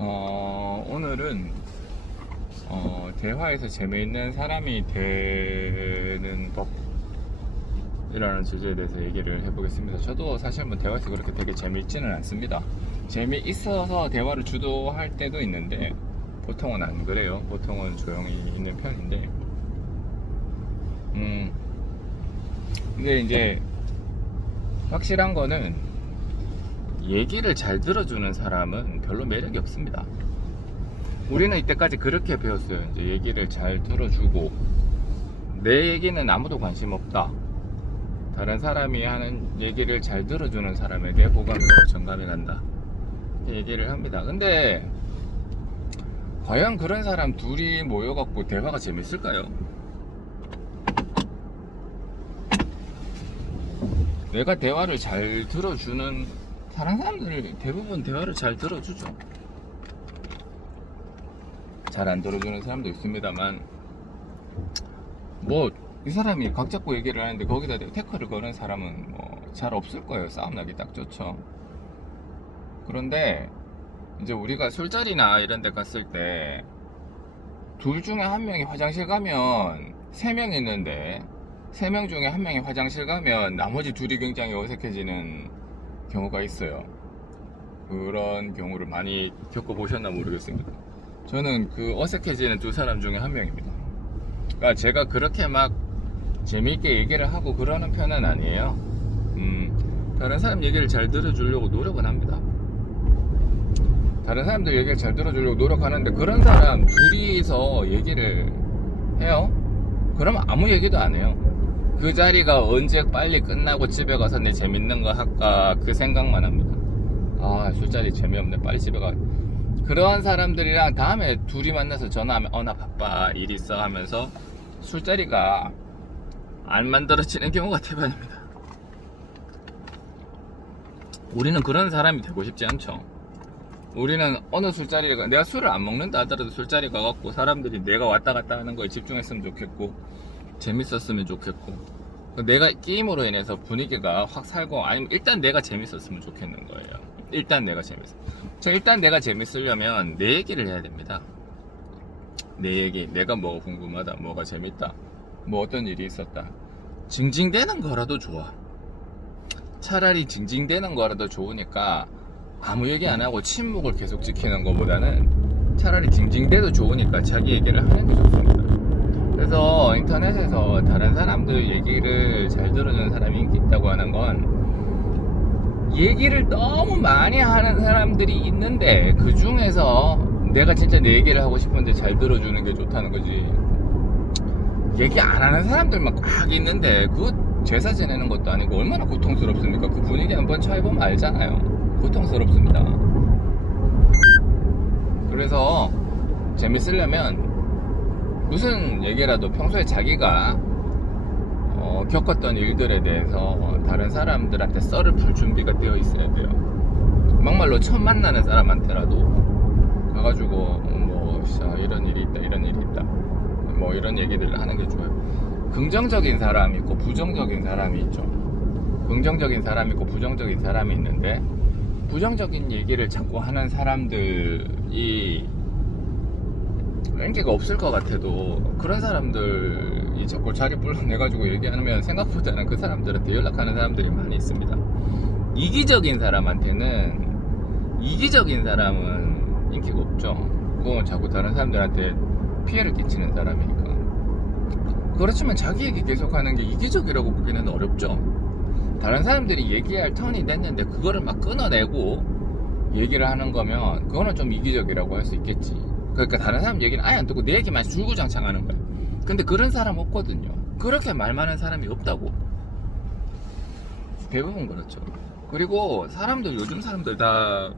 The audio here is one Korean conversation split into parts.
오늘은 대화에서 재미있는 사람이 되는 법이라는 주제에 대해서 얘기를 해보겠습니다. 저도 사실 뭐 대화에서 그렇게 되게 재미있지는 않습니다. 재미있어서 대화를 주도할 때도 있는데 보통은 안 그래요. 보통은 조용히 있는 편인데 근데 이제 확실한 거는 얘기를 잘 들어주는 사람은 별로 매력이 없습니다. 우리는 이때까지 그렇게 배웠어요. 이제 얘기를 잘 들어주고 내 얘기는 아무도 관심 없다. 다른 사람이 하는 얘기를 잘 들어주는 사람에게 호감이 가고 정감이 간다. 이렇게 얘기를 합니다. 근데 과연 그런 사람 둘이 모여갖고 대화가 재밌을까요? 내가 대화를 잘 들어주는 다른 사람들 대부분 대화를 잘 들어주죠. 잘 안 들어주는 사람도 있습니다만 뭐 이 사람이 각 잡고 얘기를 하는데 거기다 태클을 거는 사람은 뭐 잘 없을 거예요. 싸움 나기 딱 좋죠. 그런데 이제 우리가 술자리나 이런 데 갔을 때 둘 중에 한 명이 화장실 가면 세 명 있는데 세 명 중에 한 명이 화장실 가면 나머지 둘이 굉장히 어색해지는 경우가 있어요. 그런 경우를 많이 겪어보셨나 모르겠습니다. 저는 그 어색해지는 두 사람 중에 한 명입니다. 그러니까 제가 그렇게 막 재미있게 얘기를 하고 그러는 편은 아니에요. 다른 사람 얘기를 잘 들어주려고 노력은 합니다. 다른 사람들 얘기를 잘 들어주려고 노력하는데 그런 사람 둘이서 얘기를 해요? 그러면 아무 얘기도 안 해요. 그 자리가 언제 빨리 끝나고 집에 가서 내 재밌는 거 할까 그 생각만 합니다. 아, 술자리 재미없네, 빨리 집에 가. 그런 사람들이랑 다음에 둘이 만나서 전화하면 나 바빠 일 있어 하면서 술자리가 안 만들어지는 경우가 대반입니다. 우리는 그런 사람이 되고 싶지 않죠. 우리는 어느 술자리에 내가 술을 안 먹는다 하더라도 술자리 가갖고 사람들이 내가 왔다 갔다 하는 거에 집중했으면 좋겠고 재밌었으면 좋겠고 내가 게임으로 인해서 분위기가 확 살고 아니면 일단 내가 재밌었으면 좋겠는 거예요. 일단 내가 재밌으려면 내 얘기를 해야 됩니다. 내 얘기, 내가 뭐가 궁금하다, 뭐가 재밌다, 뭐 어떤 일이 있었다. 징징대는 거라도 좋아. 차라리 징징대는 거라도 좋으니까 아무 얘기 안 하고 침묵을 계속 지키는 것보다는 차라리 징징대도 좋으니까 자기 얘기를 하는 게 좋습니다. 그래서 인터넷에서 다른 사람들 얘기를 잘 들어주는 사람이 인기 있다고 하는 건 얘기를 너무 많이 하는 사람들이 있는데 그 중에서 내가 진짜 내 얘기를 하고 싶은데 잘 들어주는 게 좋다는 거지. 얘기 안 하는 사람들만 꽉 있는데 그거 제사 지내는 것도 아니고 얼마나 고통스럽습니까? 그 분위기 한번 처해보면 알잖아요. 고통스럽습니다. 그래서 재밌으려면 무슨 얘기라도 평소에 자기가 겪었던 일들에 대해서 다른 사람들한테 썰을 풀 준비가 되어 있어야 돼요. 막말로 처음 만나는 사람한테라도 가가지고 뭐 이런 일이 있다 뭐 이런 얘기들을 하는 게 좋아요. 긍정적인 사람이 있고 부정적인 사람이 있죠. 긍정적인 사람이 있고 부정적인 사람이 있는데 부정적인 얘기를 자꾸 하는 사람들이 인기가 없을 것 같아도 그런 사람들이 자꾸 자리 불러내가지고 얘기하면 생각보다는 그 사람들한테 연락하는 사람들이 많이 있습니다. 이기적인 사람은 인기가 없죠. 그건 자꾸 다른 사람들한테 피해를 끼치는 사람이니까. 그렇지만 자기 얘기 계속하는 게 이기적이라고 보기는 어렵죠. 다른 사람들이 얘기할 턴이 됐는데 그거를 막 끊어내고 얘기를 하는 거면 그거는 좀 이기적이라고 할 수 있겠지. 그러니까 다른 사람 얘기는 아예 안 듣고 내 얘기만 줄구장창 하는 거야. 근데 그런 사람 없거든요. 그렇게 말 많은 사람이 없다고. 대부분 그렇죠. 그리고 요즘 사람들 다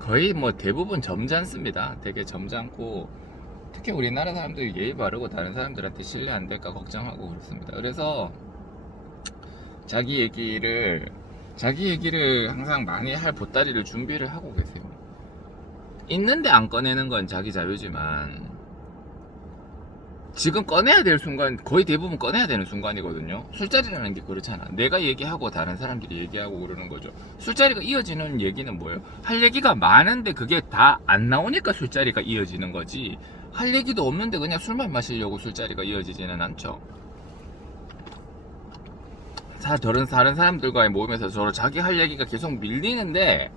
거의 뭐 대부분 점잖습니다. 되게 점잖고 특히 우리나라 사람들이 예의 바르고 다른 사람들한테 신뢰 안 될까 걱정하고 그렇습니다. 그래서 자기 얘기를 항상 많이 할 보따리를 준비를 하고 계세요. 있는데 안 꺼내는 건 자기 자유지만 지금 꺼내야 될 순간 거의 대부분 꺼내야 되는 순간이거든요. 술자리라는 게 그렇잖아. 내가 얘기하고 다른 사람들이 얘기하고 그러는 거죠. 술자리가 이어지는 얘기는 뭐예요? 할 얘기가 많은데 그게 다 안 나오니까 술자리가 이어지는 거지, 할 얘기도 없는데 그냥 술만 마시려고 술자리가 이어지지는 않죠. 다른 사람들과의 모임에서 서로 자기 할 얘기가 계속 밀리는데,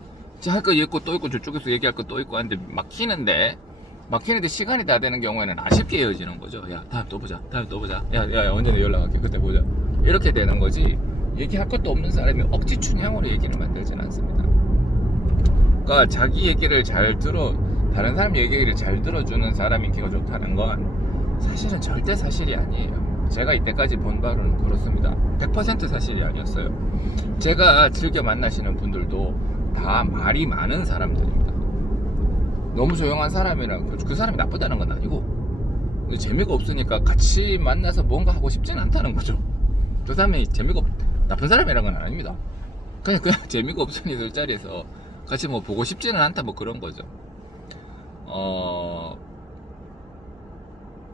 할 거 있고 또 있고 저쪽에서 얘기할 거 또 있고 하는데 막히는데 시간이 다 되는 경우에는 아쉽게 이어지는 거죠. 야, 다음에 또 보자. 야, 언제나 연락할게. 그때 보자. 이렇게 되는 거지, 얘기할 것도 없는 사람이 억지 춘향으로 얘기를 만들진 않습니다. 그러니까 자기 얘기를 다른 사람 얘기를 잘 들어주는 사람이 인기가 좋다는 건 사실은 절대 사실이 아니에요. 제가 이때까지 본 바로는 그렇습니다. 100% 사실이 아니었어요. 제가 즐겨 만나시는 분들도 다 말이 많은 사람들입니다. 너무 조용한 사람이랑 그 사람이 나쁘다는 건 아니고, 근데 재미가 없으니까 같이 만나서 뭔가 하고 싶진 않다는 거죠. 그 사람이 나쁜 사람이라는 건 아닙니다. 그냥 재미가 없으니 술자리에서 같이 뭐 보고 싶지는 않다, 뭐 그런 거죠.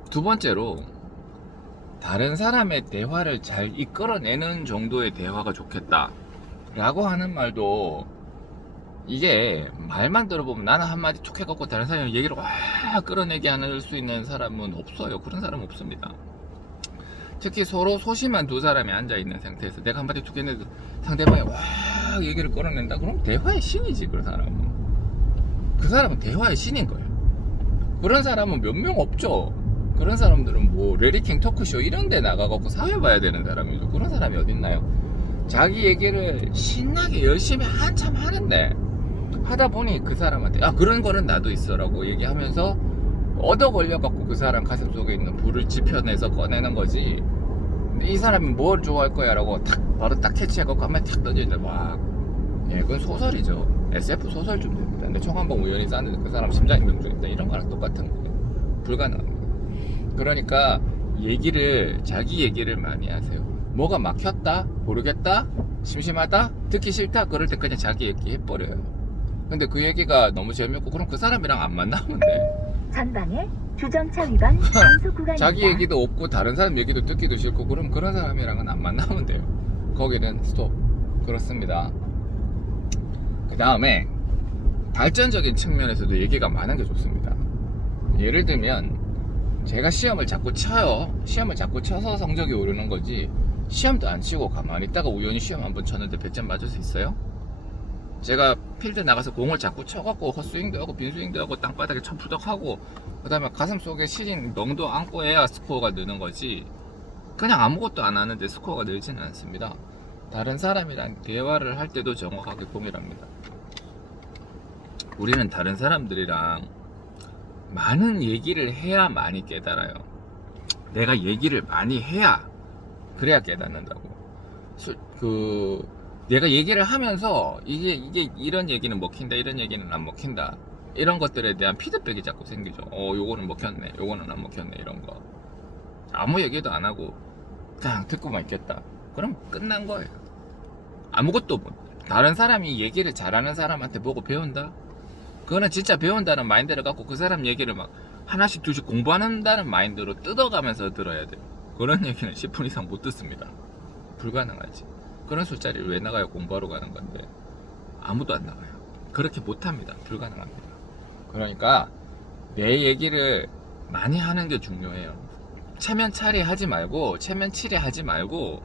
두 번째로, 다른 사람의 대화를 잘 이끌어내는 정도의 대화가 좋겠다 라고 하는 말도, 이게 말만 들어보면 나는 한마디 툭 해갖고 다른 사람이 얘기를 와 끌어내게 할 수 있는 사람은 없어요. 그런 사람은 없습니다. 특히 서로 소심한 두 사람이 앉아있는 상태에서 내가 한마디 툭 했는데 상대방이 와 얘기를 끌어낸다? 그럼 대화의 신이지. 그 사람은 대화의 신인 거예요. 그런 사람은 몇 명 없죠. 그런 사람들은 뭐 레리킹 토크쇼 이런 데 나가갖고 사회 봐야 되는 사람이죠. 그런 사람이 어딨나요? 자기 얘기를 신나게 열심히 한참 하는데, 하다 보니 그 사람한테 그런 거는 나도 있어 라고 얘기하면서 얻어 걸려갖고 그 사람 가슴 속에 있는 불을 지펴내서 꺼내는 거지, 이 사람이 뭘 좋아할 거야 라고 바로 딱 캐치해갖고 한번 탁 던지는데 그건 소설이죠. SF 소설 좀 됩니다. 근데 총 한 방 우연히 쐈는데 그 사람 심장이 명중했다, 이런 거랑 똑같은 거예요. 불가능합니다. 그러니까 자기 얘기를 많이 하세요. 뭐가 막혔다, 모르겠다, 심심하다, 듣기 싫다, 그럴 때 그냥 자기 얘기 해버려요. 근데 그 얘기가 너무 재미없고 그럼 그 사람이랑 안 만나면 돼. 전방에 주정차 위반 단속 구간입니다. 자기 얘기도 없고 다른 사람 얘기도 듣기도 싫고 그럼 그런 사람이랑은 안 만나면 돼요. 거기는 스톱. 그렇습니다. 그 다음에 발전적인 측면에서도 얘기가 많은 게 좋습니다. 예를 들면 제가 시험을 자꾸 쳐요. 시험을 자꾸 쳐서 성적이 오르는 거지, 시험도 안 치고 가만히 있다가 우연히 시험 한번 쳤는데 100점 맞을 수 있어요? 제가 필드 나가서 공을 자꾸 쳐갖고 헛스윙도 하고 빈스윙도 하고 땅바닥에 천푸덕하고 그 다음에 가슴 속에 시린 멍도 안고 해야 스코어가 느는 거지, 그냥 아무것도 안 하는데 스코어가 늘지는 않습니다. 다른 사람이랑 대화를 할 때도 정확하게 동일합니다. 우리는 다른 사람들이랑 많은 얘기를 해야 많이 깨달아요. 내가 얘기를 많이 해야 그래야 깨닫는다고. 내가 얘기를 하면서 이게 이런 얘기는 먹힌다, 이런 얘기는 안 먹힌다, 이런 것들에 대한 피드백이 자꾸 생기죠. 요거는 먹혔네, 요거는 안 먹혔네, 이런 거. 아무 얘기도 안 하고 그냥 듣고만 있겠다, 그럼 끝난 거예요. 아무것도 다른 사람이 얘기를 잘하는 사람한테 보고 배운다? 그거는 진짜 배운다는 마인드를 갖고 그 사람 얘기를 막 하나씩 둘씩 공부한다는 마인드로 뜯어가면서 들어야 돼요. 그런 얘기는 10분 이상 못 듣습니다. 불가능하지. 그런 술자리를 왜 나가요? 공부하러 가는 건데. 아무도 안 나가요. 그렇게 못합니다. 불가능합니다. 그러니까 내 얘기를 많이 하는 게 중요해요. 체면차리 하지 말고, 체면치레 하지 말고,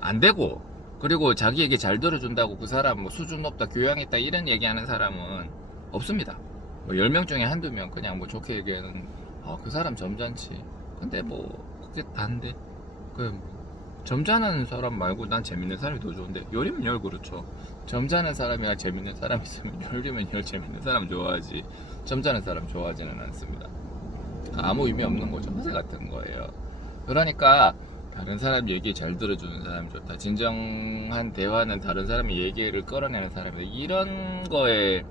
안 되고, 그리고 자기 얘기 잘 들어준다고 그 사람 뭐 수준 높다, 교양 있다, 이런 얘기하는 사람은 없습니다. 뭐 10명 중에 한두 명 그냥 뭐 좋게 얘기하는, 그 사람 점잖지. 근데 뭐 그게 다인데, 점잖은 사람 말고 난 재밌는 사람이 더 좋은데, 열이면 열. 그렇죠. 점잖은 사람이나 재밌는 사람 있으면 열이면 열, 재밌는 사람 좋아하지 점잖은 사람 좋아하지는 않습니다. 아무 의미 없는 거죠. 허세 같은 거예요. 그러니까 다른 사람 얘기 잘 들어주는 사람이 좋다. 진정한 대화는 다른 사람의 얘기를 끌어내는 사람이다. 이런 거에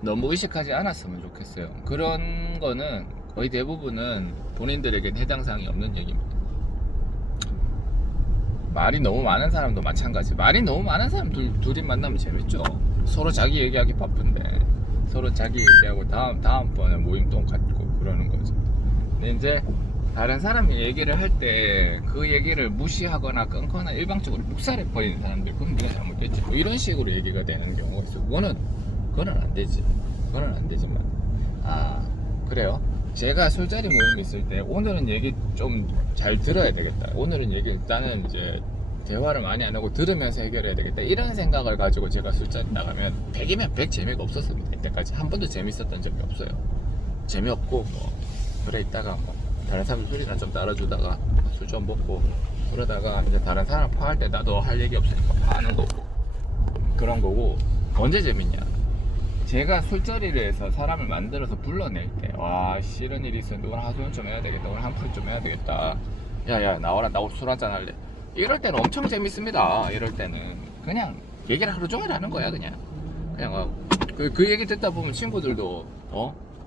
너무 의식하지 않았으면 좋겠어요. 그런 거는 거의 대부분은 본인들에겐 해당 사항이 없는 얘기입니다. 말이 너무 많은 사람도 마찬가지. 말이 너무 많은 사람 둘이 만나면 재밌죠. 서로 자기 얘기하기 바쁜데 서로 자기 얘기하고 다음번에 모임 또 갖고 그러는 거죠. 근데 이제 다른 사람이 얘기를 할 때 그 얘기를 무시하거나 끊거나 일방적으로 묵살해 버리는 사람들, 그건 네가 잘못됐지, 뭐 이런 식으로 얘기가 되는 경우가 있어. 그거는 안 되지. 그거는 안 되지만, 아 그래요. 제가 술자리 모임 있을 때 오늘은 얘기 좀 잘 들어야 되겠다, 오늘은 얘기 일단은 이제 대화를 많이 안 하고 들으면서 해결해야 되겠다, 이런 생각을 가지고 제가 술자리 나가면 100이면 100 재미가 없었습니다. 이때까지 한 번도 재밌었던 적이 없어요. 재미없고 뭐 그래 있다가 뭐 다른 사람 술이나 좀 따라주다가 술 좀 먹고 그러다가 이제 다른 사람 파할 때 나도 할 얘기 없으니까 파는 거고, 그런 거고. 언제 재밌냐, 제가 술자리를 해서 사람을 만들어서 불러낼 때, 와 씨, 이런 일이 있었는데 오늘 하소연 좀 해야 되겠다, 오늘 한풀 좀 해야 되겠다, 야야 나와라, 나 오늘 술 한잔 할래, 이럴 때는 엄청 재밌습니다. 이럴 때는 그냥 얘기를 하루 종일 하는 거야. 그냥 그 얘기 듣다 보면 친구들도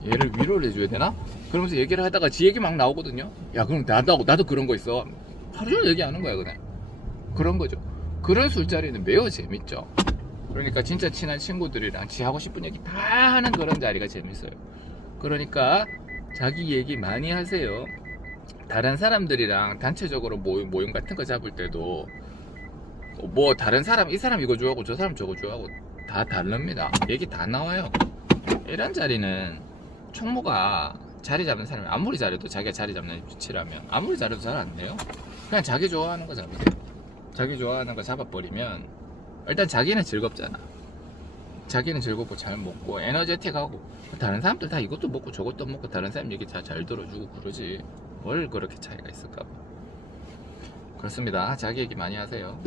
얘를 위로를 해줘야 되나? 그러면서 얘기를 하다가 지 얘기 막 나오거든요. 야 그럼 나도 그런 거 있어, 하루 종일 얘기하는 거야. 그냥 그런 거죠. 그런 술자리는 매우 재밌죠. 그러니까 진짜 친한 친구들이랑 지 하고 싶은 얘기 다 하는 그런 자리가 재밌어요. 그러니까 자기 얘기 많이 하세요. 다른 사람들이랑 단체적으로 모임 같은 거 잡을 때도 뭐 다른 사람, 이 사람 이거 좋아하고 저 사람 저거 좋아하고 다 다릅니다. 얘기 다 나와요. 이런 자리는 총무가 자리 잡는 사람이 아무리 잘해도, 자기가 자리 잡는 위치라면 아무리 잘해도 잘 안 돼요. 그냥 자기 좋아하는 거 잡으세요. 자기 좋아하는 거 잡아버리면 일단 자기는 즐겁잖아. 자기는 즐겁고 잘 먹고 에너제틱하고, 다른 사람들 다 이것도 먹고 저것도 먹고 다른 사람 얘기 다 잘 들어주고 그러지, 뭘 그렇게 차이가 있을까 봐. 그렇습니다. 자기 얘기 많이 하세요.